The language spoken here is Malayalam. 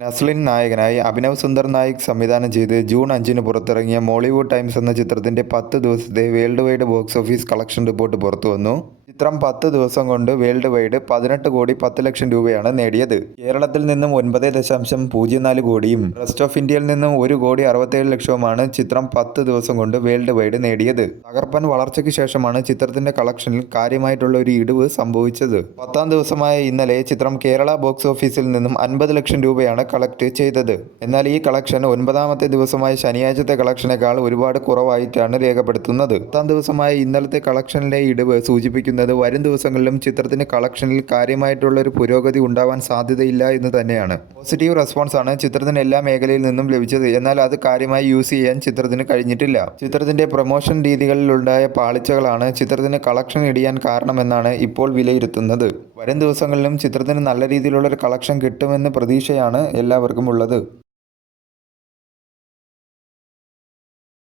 നസ്ലിൻ നായകനായി അഭിനവ് സുന്ദർ നായിക് സംവിധാനം ചെയ്ത് ജൂൺ 5-ന് പുറത്തിറങ്ങിയ മോളിവുഡ് ടൈംസ് എന്ന ചിത്രത്തിന്റെ 10 ദിവസത്തെ world wide box office collection report പുറത്തുവന്നു. ചിത്രം 10 ദിവസം കൊണ്ട് വേൾഡ് വൈഡ് 18 കോടി 10 ലക്ഷം രൂപയാണ് നേടിയത്. കേരളത്തിൽ നിന്നും 9.04 കോടിയും റെസ്റ്റ് ഓഫ് ഇന്ത്യയിൽ നിന്നും 1 കോടി 67 ലക്ഷവുമാണ് ചിത്രം 10 ദിവസം കൊണ്ട് വേൾഡ് വൈഡ് നേടിയത്. തകർപ്പൻ വളർച്ചയ്ക്ക് ശേഷമാണ് ചിത്രത്തിന്റെ കളക്ഷനിൽ കാര്യമായിട്ടുള്ള ഒരു ഇടിവ് സംഭവിച്ചത്. 10-ാം ദിവസമായ ഇന്നലെ ചിത്രം കേരള ബോക്സ് ഓഫീസിൽ നിന്നും 50 ലക്ഷം രൂപയാണ് കളക്ട് ചെയ്തത്. എന്നാൽ ഈ കളക്ഷൻ 9-ാമത്തെ ദിവസമായ ശനിയാഴ്ചത്തെ കളക്ഷനേക്കാൾ ഒരുപാട് കുറവായിട്ടാണ് രേഖപ്പെടുത്തുന്നത്. 10-ാം ദിവസമായ ഇന്നലത്തെ കളക്ഷനിലെ ഇടിവ് സൂചിപ്പിക്കുന്നത് വരും ദിവസങ്ങളിലും ചിത്രത്തിന് കളക്ഷനിൽ കാര്യമായിട്ടുള്ള ഒരു പുരോഗതി ഉണ്ടാവാൻ സാധ്യതയില്ല എന്ന് തന്നെയാണ്. പോസിറ്റീവ് റെസ്പോൺസ് ആണ് ചിത്രത്തിന് എല്ലാ മേഖലയിൽ നിന്നും ലഭിച്ചത്. എന്നാൽ അത് കാര്യമായി യൂസ് ചെയ്യാൻ ചിത്രത്തിന് കഴിഞ്ഞിട്ടില്ല. ചിത്രത്തിന്റെ പ്രൊമോഷൻ രീതികളിലുണ്ടായ പാളിച്ചകളാണ് ചിത്രത്തിന് കളക്ഷൻ ഇടിയാൻ കാരണമെന്നാണ് ഇപ്പോൾ വിലയിരുത്തുന്നത്. വരും ദിവസങ്ങളിലും ചിത്രത്തിന് നല്ല രീതിയിലുള്ള ഒരു കളക്ഷൻ കിട്ടുമെന്ന് പ്രതീക്ഷയാണ് എല്ലാവർക്കും ഉള്ളത്.